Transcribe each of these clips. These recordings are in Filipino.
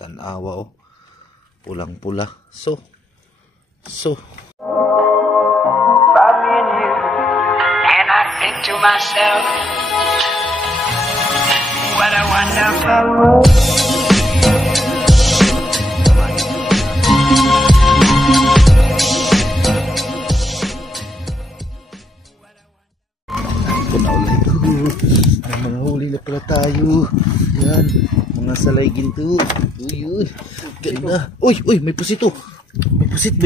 Tanawa oh. Pulang-pula. So. And I think to myself, what a wonderful world. May mga huli na pala tayo. Yan, mga salay ginto. Uy, ganda. Uy, may pusito. May pusit.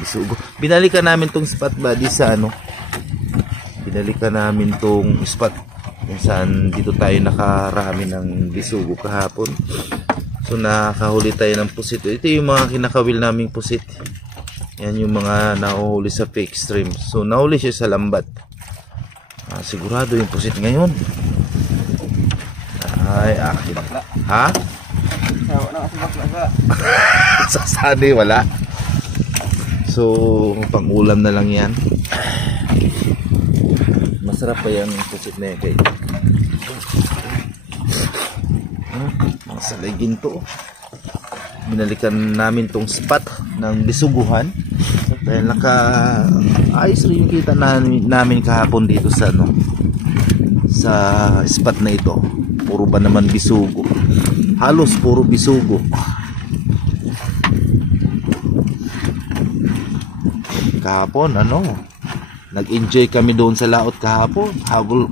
Isugo. Binalikan namin tong spot buddy sa ano. Binalikan namin tong spot kung saan dito tayo nakarami ng bisugo kahapon. So nakahuli tayo ng pusit. Ito yung mga kinakawil naming pusit. Yan yung mga nahuhuli sa fake stream. So nahuli siya sa lambat. Sigurado yung pusit ngayon. Ay, akin. Ha? Sasali, wala. So, pang-ulam na lang yan. Masarap pa yung pusit na yan, guys. Masaligin to. Binalikan namin tong spot ng bisuguhan. Dahil ayos rin yung kita namin kahapon dito sa ano, sa spot na ito. Puro ba naman bisugo? Halos puro bisugo. Kahapon ano, nag-enjoy kami doon sa laot kahapon. Habol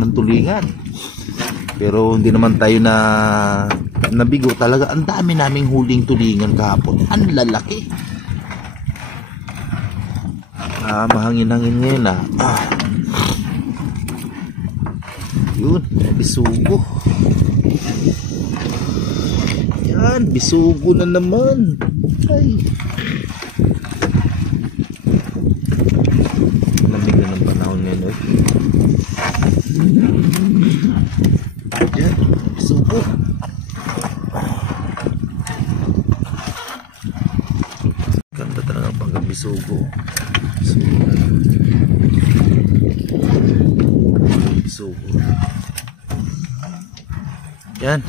ng tulingan. Pero hindi naman tayo nabigo talaga. Ang dami naming huling tulingan kahapon. Ang lalaki. Mahangin-hangin ngayon Yun, bisugo. Yan, bisugo na naman. Ay. Lamig na ng panahon ngayon. Yan, bisugo. Ganda talaga pag bisugo. Bisugo. Yan.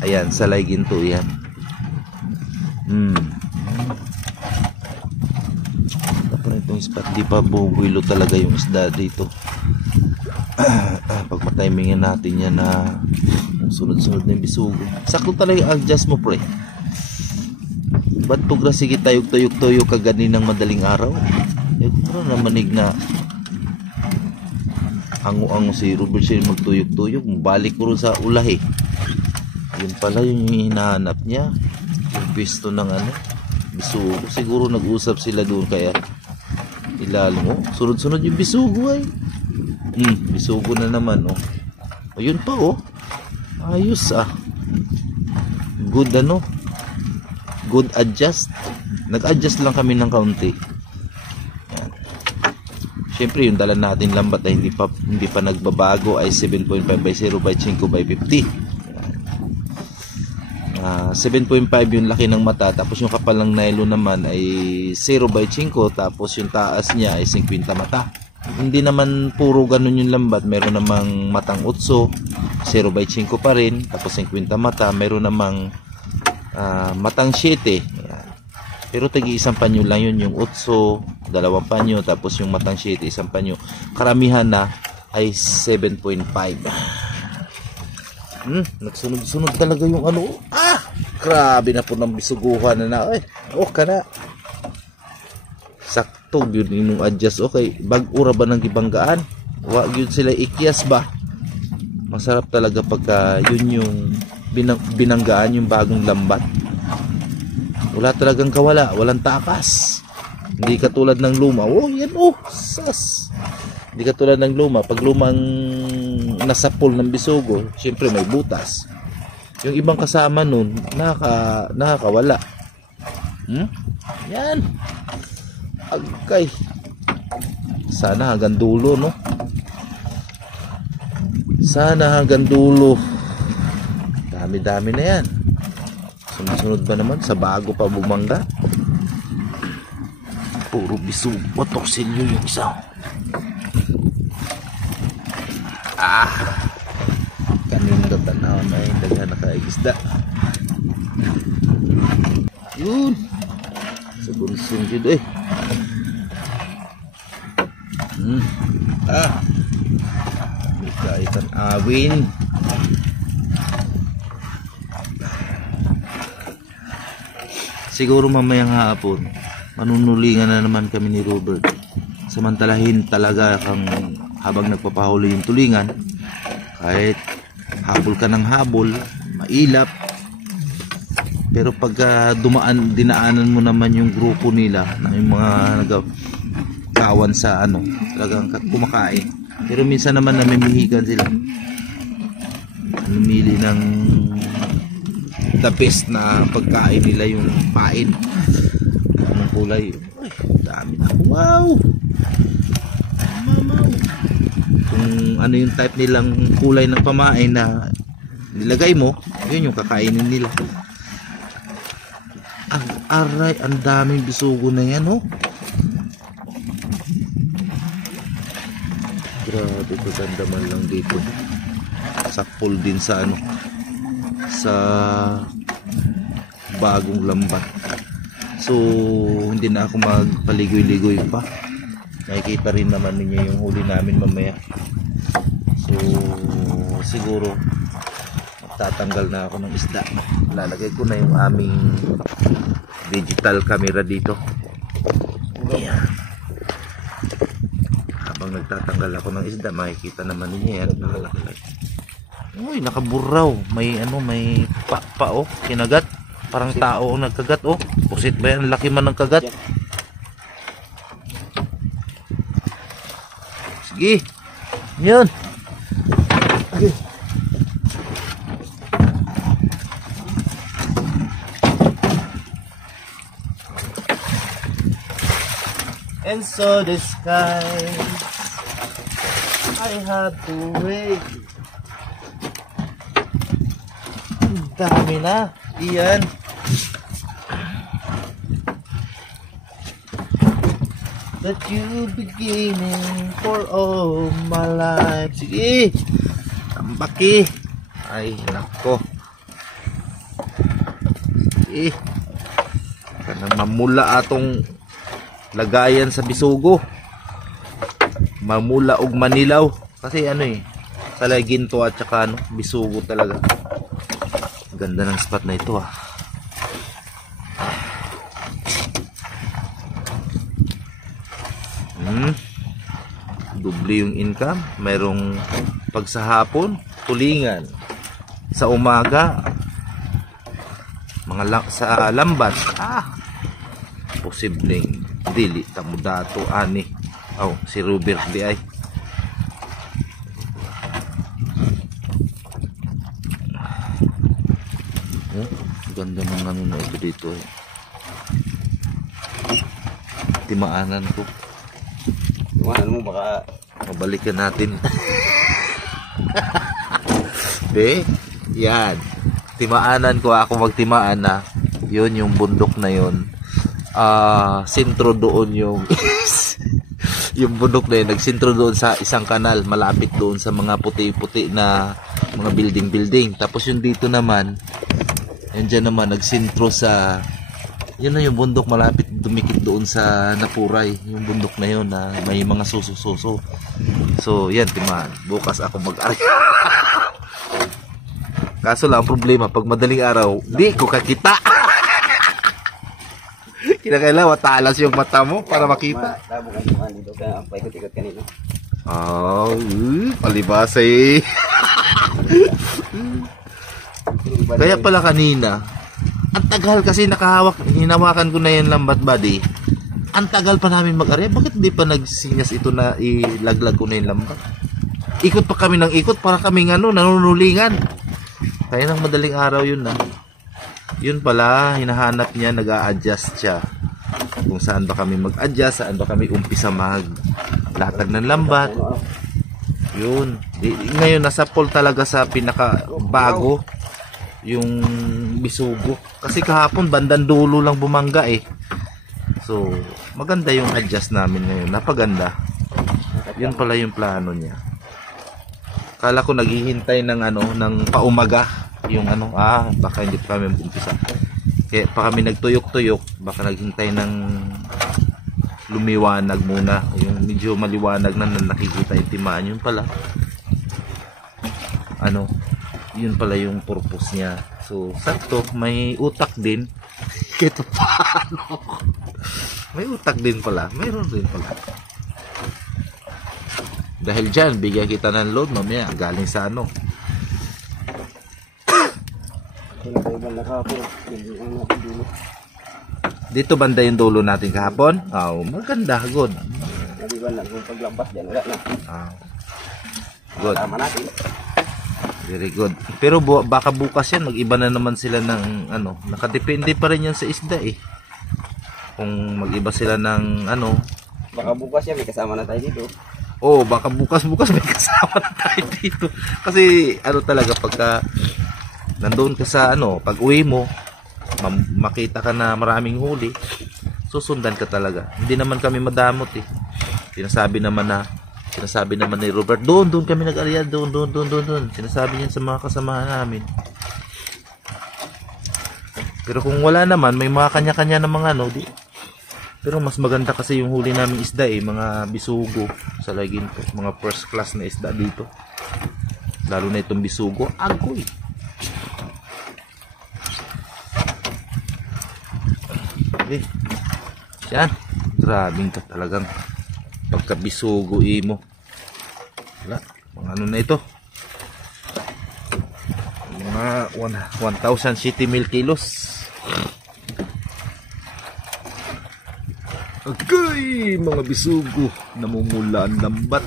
Ayan, salay ginto yan. Tapos itong spot, di pa bubuilo talaga yung isda dito. Pag matimingan natin yan na sunod-sunod na yung bisugo. Sakto talaga adjust mo pre. Ba't pag sige tayog-tuyog kagani ng madaling araw? Kung namanig na ango-ango si Robert siya magtuyog-tuyog, balik ko rin sa ulahi. Yun pala yung hinahanap niya, yung pisto ng ano, bisugo. Siguro nag-usap sila doon kaya ilalim sunod-sunod yung bisugo ay. Bisugo na naman ayun pa ayos good good adjust. Nag-adjust lang kami ng kaunti. Siyempre yung dala natin lambat ay hindi pa nagbabago ay 7.5 by 0 by 5 by 50. 7.5 yung laki ng mata, tapos yung kapal ng nylon naman ay 0 by 5, tapos yung taas niya ay 50 mata. Hindi naman puro ganun yung lambat, meron namang matang utso 0 by 5 pa rin, tapos 50 mata, meron namang matang 7. Pero tagi isang panyo lang yun, yung utso, 2 panyo, tapos yung matang 7, isang panyo. Karamihan na ay 7.5. Nagsunod-sunod talaga yung grabe na po ng bisuguhan na kana. Sakto yun yung adjust. Okay, bag-ura ba ng gibanggaan? Wag yun sila ikyas ba? Masarap talaga pagka yun yung binanggaan yung bagong lambat. Wala talagang kawala, walang takas. Hindi katulad ng luma. Sas. Hindi katulad ng luma. Pag lumang nasa pool ng bisugo, syempre may butas. Yung ibang kasama nun, nakakawala. Yan. Agkay. Sana hanggang dulo, no? Sana hanggang dulo. Dami-dami na yan. Sunod-sunod ba naman? Sa bago pa bumangga. Puro bisugo. Toksilyo yung isa. Kanina tanaw na yung daghan nakaisda. Yun. Sa bunsong yun eh. May kaitan awin. Siguro mamayang hapon manunulingan na naman kami ni Robert. Samantalahin talaga kang habang nagpapahuli yung tulingan, kahit habol ka ng habol, mailap. Pero pagka dinaanan mo naman yung grupo nila na yung mga nagkawan sa talagang kumakain. Pero minsan naman namimihigan sila, namili ng the best na pagkain nila, yung pain. Anong kulay? Ay, dami na. Wow! Mamaw! Kung ano yung type nilang kulay ng pamain na nilagay mo, yun yung kakainin nila. Aray, ang daming bisugo na yan, oh. Grabe, maganda man lang dito. Sakpol din sa sa bagong lambat. So, hindi na ako magpaligoy-ligoy pa. Nakikita rin naman ninyo yung huli namin mamaya. So, siguro tatanggal na ako ng isda. Lalagay ko na yung aming digital camera dito. Ayan. Habang nagtatanggal ako ng isda, makikita naman ninyo yan. Nakalagay. Uy, nakaburaw. May may pa oh, kinagat. Parang tao ang nagkagat oh. Pusit ba yan? Laki man ng kagat. Sige. Yan. Okay. And so the skies I had to wait. Ang dami na. Iyan. That you beginning for all my life. Sige. Tambaki. Ay, nako. Sige. Kana mamula atong lagayan sa bisugo. Mamula og manilaw. Kasi salay ginto at saka bisugo talaga. Ganda ng spot na ito ah. Doble yung income. Mayroong pag sa hapon, tulingan. Sa umaga, sa lambat. Posibleng dili tamo dato ani. Si Robert di ay. Ganda ng na ito dito eh. Timaanan ko. Timaanan mo baka mabalikan natin. Yan. Timaanan ko, ako magtimaan na. Yun yung bundok na yun. Sintro doon yung yung bundok na yun. Nagsintro doon sa isang kanal. Malapit doon sa mga puti-puti na mga building. Tapos yung dito naman, yan dyan naman, nagsintro sa, yun na yung bundok malapit, dumikit doon sa Napuray, yung bundok na yun na may mga suso-suso. So yan, timaan, bukas ako mag-ari. Kaso lang, ang problema, pag madaling araw, di ko kakita. Kinakailangan matalas yung mata mo para makita. Tabukan mo dito ka, paikot-ikot kanina. Palibasay. Kaya pala kanina, ang tagal kasi hinawakan ko na yan lambat body. Ang tagal pa namin mag-area. Bakit hindi pa nagsinyas ito na ilaglag ko na yung lambat? Ikot pa kami ng ikot para kaming nanunulingan. Kaya ng madaling araw yun na. Yun pala, hinahanap niya, nag-a-adjust siya. Kung saan ba kami mag-adjust, saan ba kami umpisa mag-latag ng lambat. Yun. Ngayon, nasa pool talaga sa pinaka-bago yung bisugo. Kasi kahapon, bandang dulo lang bumangga eh. So, maganda yung adjust namin ngayon. Napaganda. Yun pala yung plano niya. Kala ko naghihintay ng ng paumaga. Yung baka hindi pa kami umpisa. Kaya pa kami nagtuyok-tuyok, baka naghintay ng lumiwanag muna. Yung medyo maliwanag na nakikita yung timaan. Yun pala. Ano, yun pala yung purpose niya. So, sakto, may utak din. Ito paano? May utak din pala. Mayroon din pala. Dahil dyan, bigyan kita ng load mamaya. Galing sa ano. Dito banda yung dulo natin kahapon. Oh, maganda. Good. Paglabas dyan, wala na. Good. Tama natin. Very good. Pero baka bukas yan, mag-iba na naman sila ng ano. Nakadepende pa rin yan sa isda eh. Kung mag-iba sila ng ano. Baka bukas yan, may kasama na tayo dito. Oh, baka bukas may kasama na tayo dito. Kasi ano talaga pagka nandoon ka sa ano, pag uwi mo, makita ka na maraming huli, susundan ka talaga. Hindi naman kami madamot eh. Sinasabi naman ni Robert, doon kami nag-area, doon. Sinasabi niya sa mga kasamahan namin. Pero kung wala naman, may mga kanya-kanya na mga ano, di. Pero mas maganda kasi yung huli naming isda eh, mga bisugo sa Laginto, mga first class na isda dito. Lalo na itong bisugo, agoy. Okay. Yan, grabing ka talagang pagkabisugo mo. Wala, mga ano na ito? Mga 1,000 city mil kilos. Okay, mga bisugo, namumula ang lambat.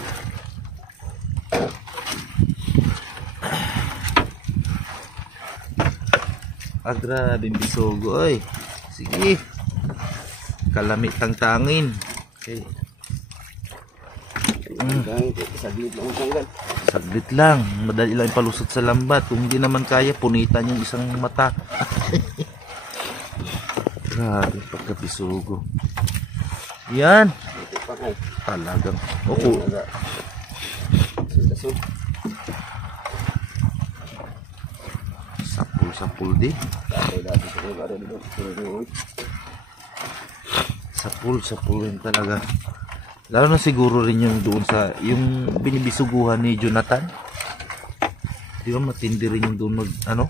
Grabe yung bisugo, oy. Sige. Kalamit ang tangin. Okay. Saglit lang. Madali lang ipalusot sa lambat. Kung hindi naman kaya, punitan yung isang mata. Grabe, pagkabisugo. Yan. Talagang. Opo. Sapul di. Sapul rin talaga. Lalo na siguro rin yung doon sa yung binibisuguhan ni Jonathan. Di ba matindi rin yung doon mag ano?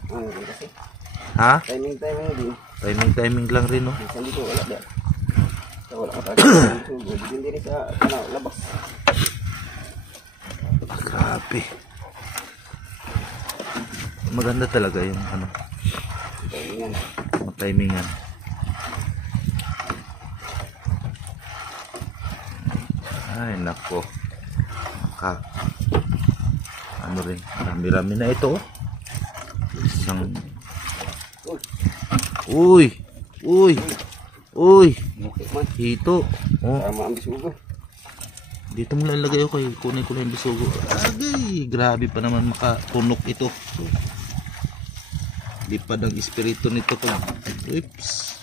Ha? Timing lang rin, no? Grabe. Maganda talaga yung ano. Timingan. Ay nako. Ano rin, rami-rami na ito. Isang Uy. Hito. Oh. Tama ang bisugo. Dito mo lang ilagay ako, kunin ko lang yung bisugo. Agay, grabe pa naman makatunok ito. Lipad ang espiritu nito pag oops.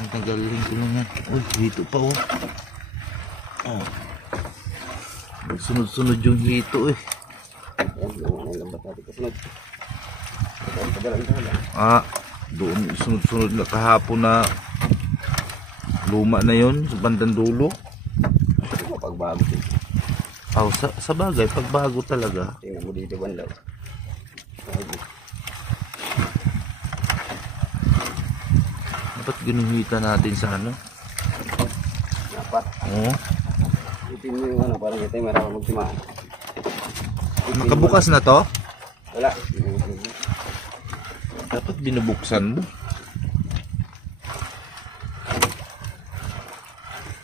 Ang tagaling ko lang yan. Uy, hito pa oh. Oh. Sunod-sunod yung hito eh. Doon sunod-sunod na kahapon na luma na yon sa bandang dulo. Pagbago ito. Sa bagay, pagbago talaga. Tingnan mo dito bandaw. Dapat ginuhita natin sa ano? Dapat. Oo. Itin mo yung ano, parang ito yung marami magsimaan. Nakabukas na to? Wala. Dapat binubuksan mo.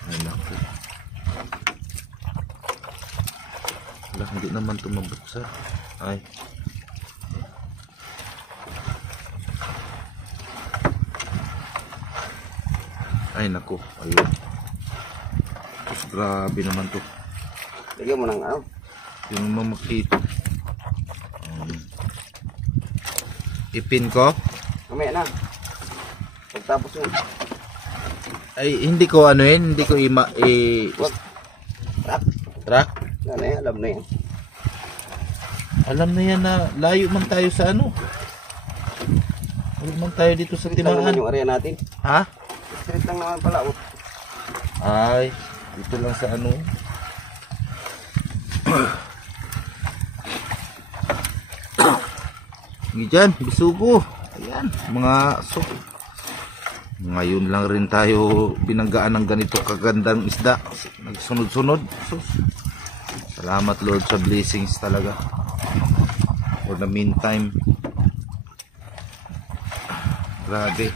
Ay naku. Wala, hindi naman ito mabuksan. Ay. Ay naku. Ayun. Grabe naman to. Lagyan mo ng ano? Yung mamakit. Ipin ko. Mamaya na. Pagtapos mo. Ay hindi ko ano yun. Hindi ko Wag. track. Ano yan? Alam na yan. Alam na yan na layo man tayo sa ano. Huwag man tayo dito sa Street lang naman timaan. yung area natin. Ha? Street lang naman pala. Oh. Ay, dito lang sa ano. Diyan, bisugo. Ayan, mga so. Ngayon lang rin tayo binanggaan ng ganito kagandang isda. Nagsunod-sunod. So, salamat Lord sa blessings talaga. For the meantime. Grabe.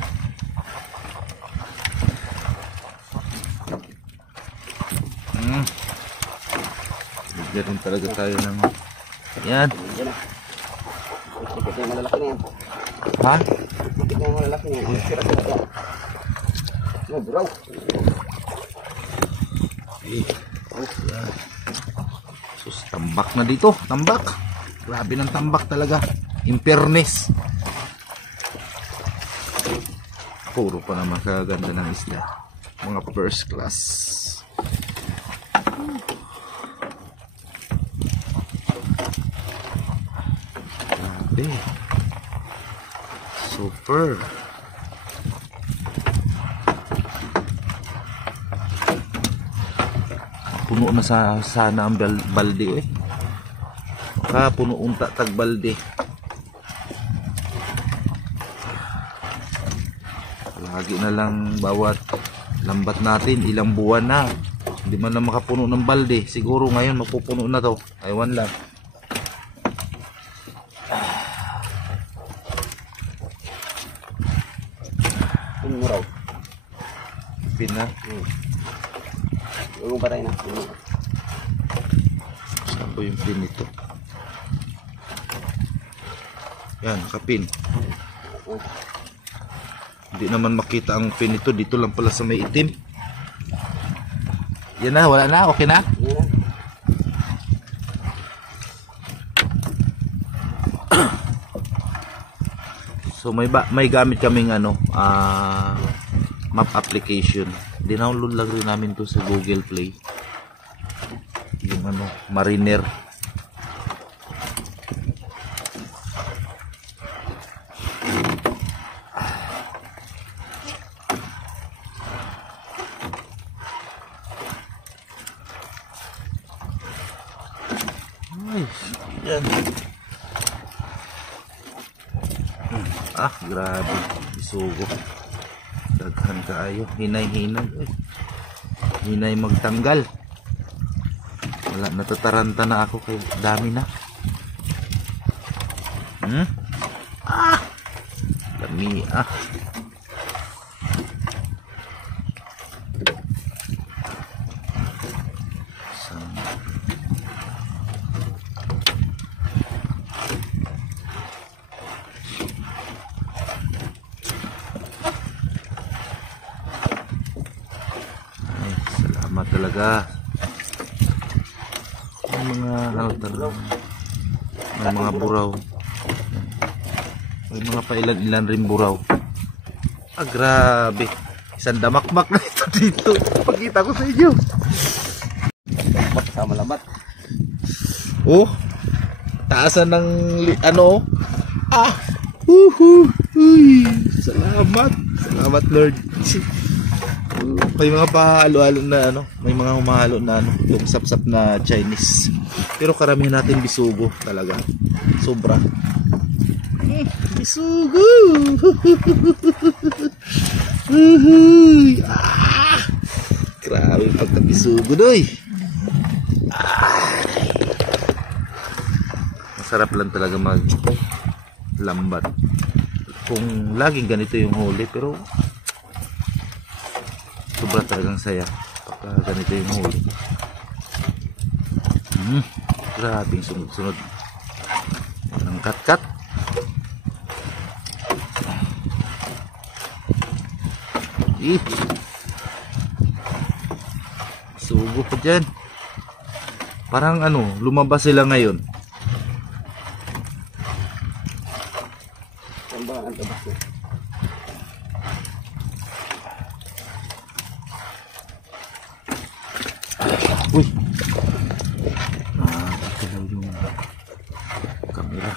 Bigyan rin talaga tayo ng... Yan. Yan na. Sikit na yung malalaki na yan. Ha? Sikit na yung malalaki na yan. Sira-sira yan. Ano, bro? Yan. Sus, tambak na dito. Tambak. Grabe ng tambak talaga. In fairness. Puro pa naman kaganda ng isla. Mga first class. Grabe. Super. Puno na sana ang balde eh. Baka puno unta tag balde. Lagi na lang bawat lambat natin ilang buwan na. Hindi man lang makapuno ng balde. Siguro ngayon mapupuno na to. Aywan lang. Yung muraw. Pina. Huwag mong patay na. Saan po yung pin ito? Yan, kapin. Hindi naman makita ang pin ito. Dito lang pala sa may itim. Yan na, wala na. Okay na? Yan na. So may gamit kaming ano, map application. Dinownload lang rin namin to sa Google Play. Yung ano, Mariner. Ay, yan. Ah, grabe. Isugo. Daghan kaayo. Hinay-hinay. Hinay magtanggal. Wala, natataranta na ako kay dami na. Ah! Dami ah. Salamat talaga. May mga ano talaga. May mga buraw. May mga pailan-ilan rin buraw. Ah, grabe. Isang damakmak na ito dito. Pakita ko sa inyo. Lambat sama lambat. Oh. Taasan ng ano. Ah. Uy. Salamat. Salamat Lord. May mga pahalo-halo na ano, may mga humahalo na ano, yung sap-sap na Chinese. Pero karamihan natin bisugo talaga. Sobra. Bisugo. Ah! Grabe pagka-bisugo doy. Ah! Masarap lang talaga mag lambat. Kung laging ganito yung huli, pero sobra talagang saya pagka ganito yung huli. Grabe yung sunod-sunod ng kat-kat. Sugo pa dyan. Parang ano, lumabas sila ngayon. Tambangan ang tabas na. Uy! Nakakalaw yung camera.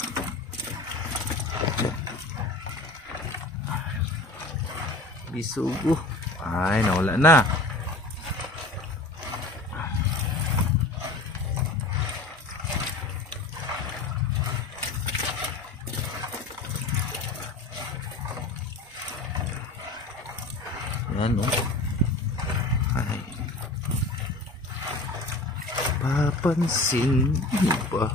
Bisugo. Ay, nawala na. Yan, oh. Ay. Papansin mo ba?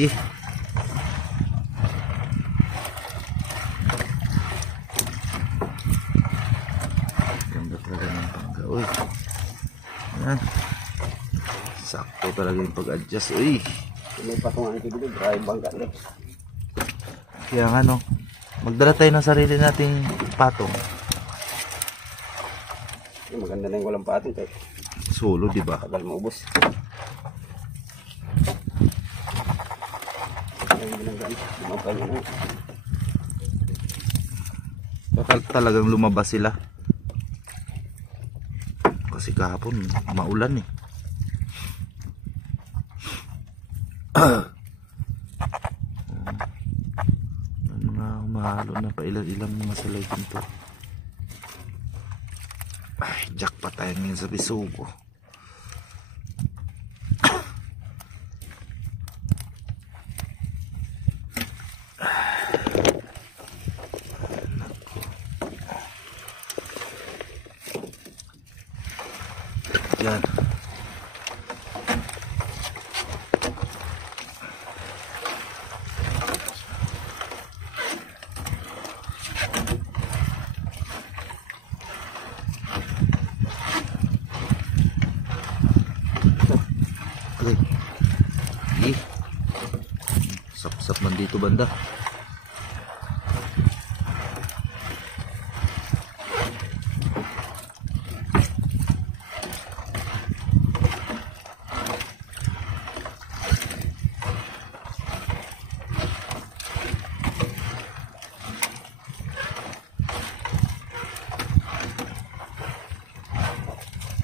Eh. Ganda talaga ng pangga. Uy. Ayan. Sakto talaga yung pag-adjust. Uy. May patungan ito dito, dry bangka ulit. Kaya nga no, magdala tayo ng sarili nating patong. Maganda na yung walang patong kahit Solo, di ba? tagal maubos. Ayun, ginagawa. Lumabas yun, oh. Baka talagang lumabas sila. Kasi kahapon maulan eh. Mga humahalo na pa ilang mga salay dito. Ay, jackpot tayo ngayon sa Bisugo. Yan. Okay. Sap-sap man dito banda.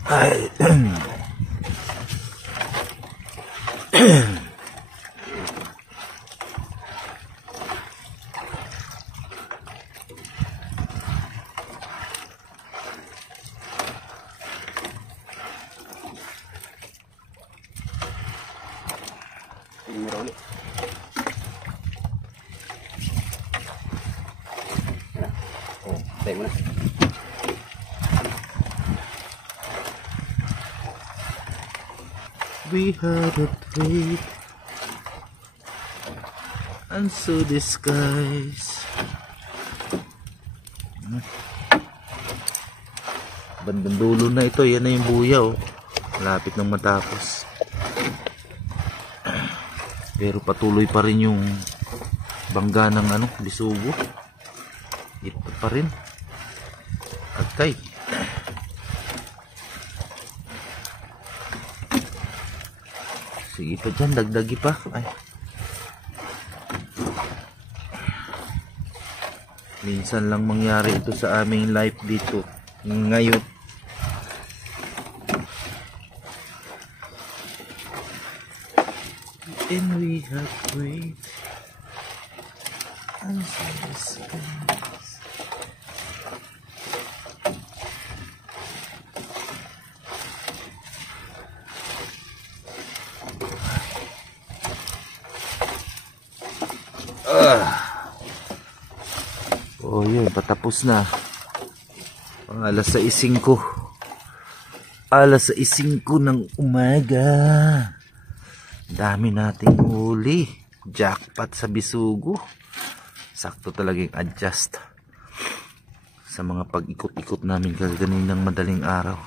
Ay. Meron ulit. Yan. Oh, tayo mo na. We had a trade and so the skies. Bandang dulo na ito, yan na yung buya oh. Malapit nang matapos. Pero patuloy pa rin yung bangga ng ano, Bisugo. Ito pa rin. Atay. Sige pa dyan, dagdagi pa. Ay. Minsan lang mangyari ito sa aming life dito. Ngayon. And we have prayed and so the skies. Oh yun, patapos na. Alas 6:05. Alas 6:05 ng umaga. Dami nating huli. Jackpot sa Bisugo. Sakto talagang adjust sa mga pag-ikot-ikot namin kaganinang madaling araw.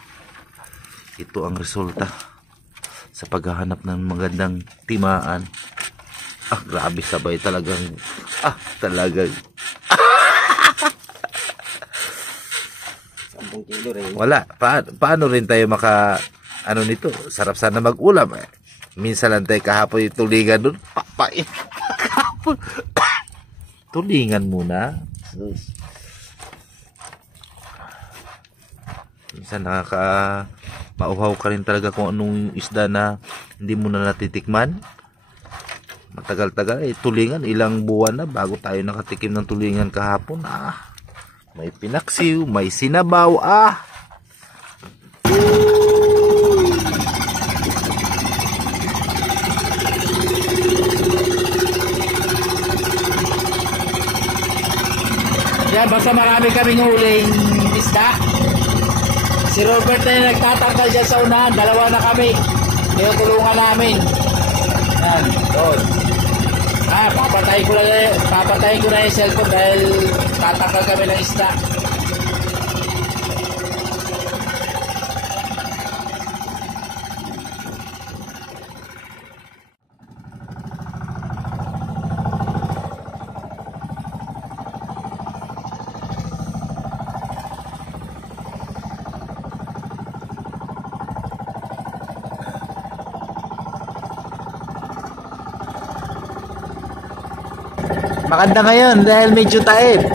Ito ang resulta sa paghahanap ng magandang timaan. Ah, grabe sabay talagang. Ah, talagang. 10 kilo rin. Wala. Paano rin tayo maka ano nito? Sarap sana mag-ulam eh. Minsan lang tayo kahapon yung tulingan doon. Papait. Kahapon. Tulingan muna. Sus. Minsan mauhaw ka rin talaga kung anong isda na hindi mo na natitikman. Matagal-tagal tulingan, ilang buwan na bago tayo nakatikim ng tulingan kahapon. May pinaksiw, may sinabaw. Yan, basta marami kaming huling isda. Si Robert na yung nagtatanggal dyan sa unahan. Dalawa na kami. Kaya tulungan namin. Yan, doon. Papatayin ko na yung cellphone dahil tatanggal kami ng isda. Maganda ngayon dahil medyo taib.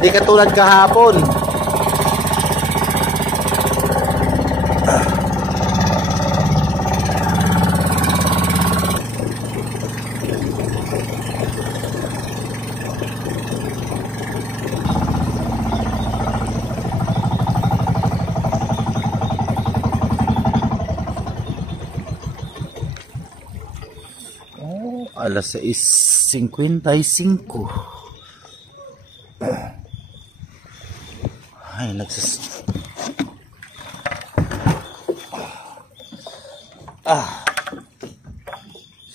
Hindi katulad kahapon. Alas 6:55. Ay,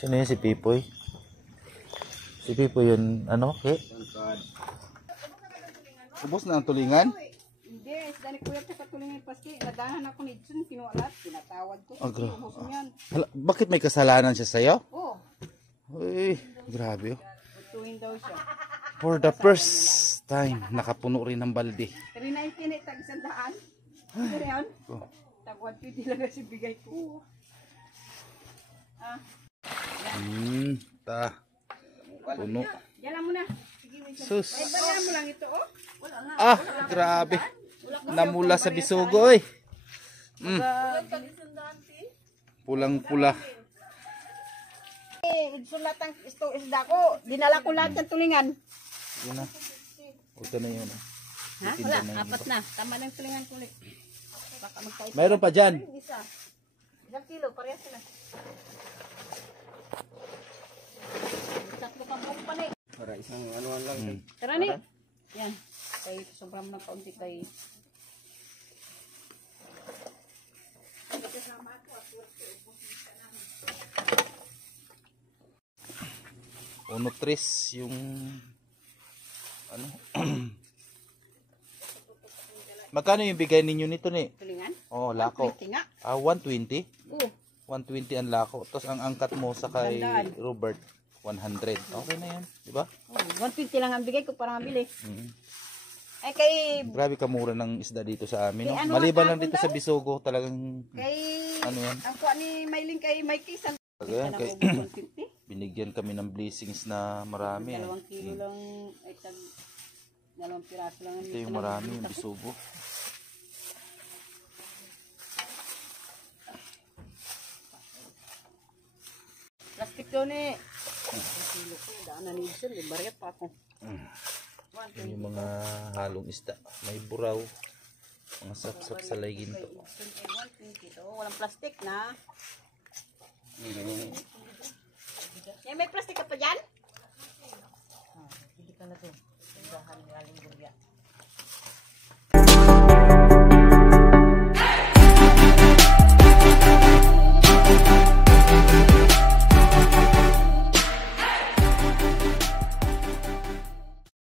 Sino yun? Si Pipoy? Si Pipoy yun, ano? Ubos na ang tulingan? Hindi, isda ni Kuya sa tulingan paski. Nadahan ako ni Jun, kinualat, tinatawad ko. Ubos mo yan. Bakit may kasalanan siya sa'yo? Oo. Uy, grabe. Tutuhin daw siya. For the first time, nakapuno rin ng balde. 319 ay tag-100. Ano yan? Tag-120 lang kasi bigay ko. Puno. Yalan mo na. Sige, Sus. ay, bala mo lang ito, oh. Wala nga. Grabe. Namula sa bisugo, oy. Pulang-pula. Sulat ang isda ko. Dinala ko lahat ng tulingan. Yun na. Ito na yun. Ha? Wala, apat na. Tama ng tulingan ko ulit. Baka magkait. Mayroon pa dyan. Isa. 1 kilo, parehas sila. Tatlo kang buong panay. Para isang anuan lang. Tara ni. Yan. Kaya sobrang ng kaunti kay... 1.3 yung ano. Magkano yung bigay ninyo nito ni? Tulingan? Oh, lako. 120 nga. 120. Oo. 120 ang lako. Tapos ang angkat mo sa kay Tandaan. Robert 100. Okay na 'yan, di ba? Oh, 120 lang ang bigay ko para mabili. Ay kay Grabe kamura ng isda dito sa amin, no? Kay ano, Maliban lang hapon dito daw? sa Bisogo, talagang kay ano yan? ang kuha ni Mylene kay Mikey san. Kaya, kay, 150. binigyan kami ng blessings na marami. 2 kilo lang ay tag 2 piraso lang ang Ito yung marami, yung Bisogo. Plastic daw ni. Kilo ko daan ni Wilson, bariyat pa ako. Yan yung mga halong isda. May buraw. Mga sapsap sa laygin to. Walang plastic na. Yan, may plastic ka pa dyan?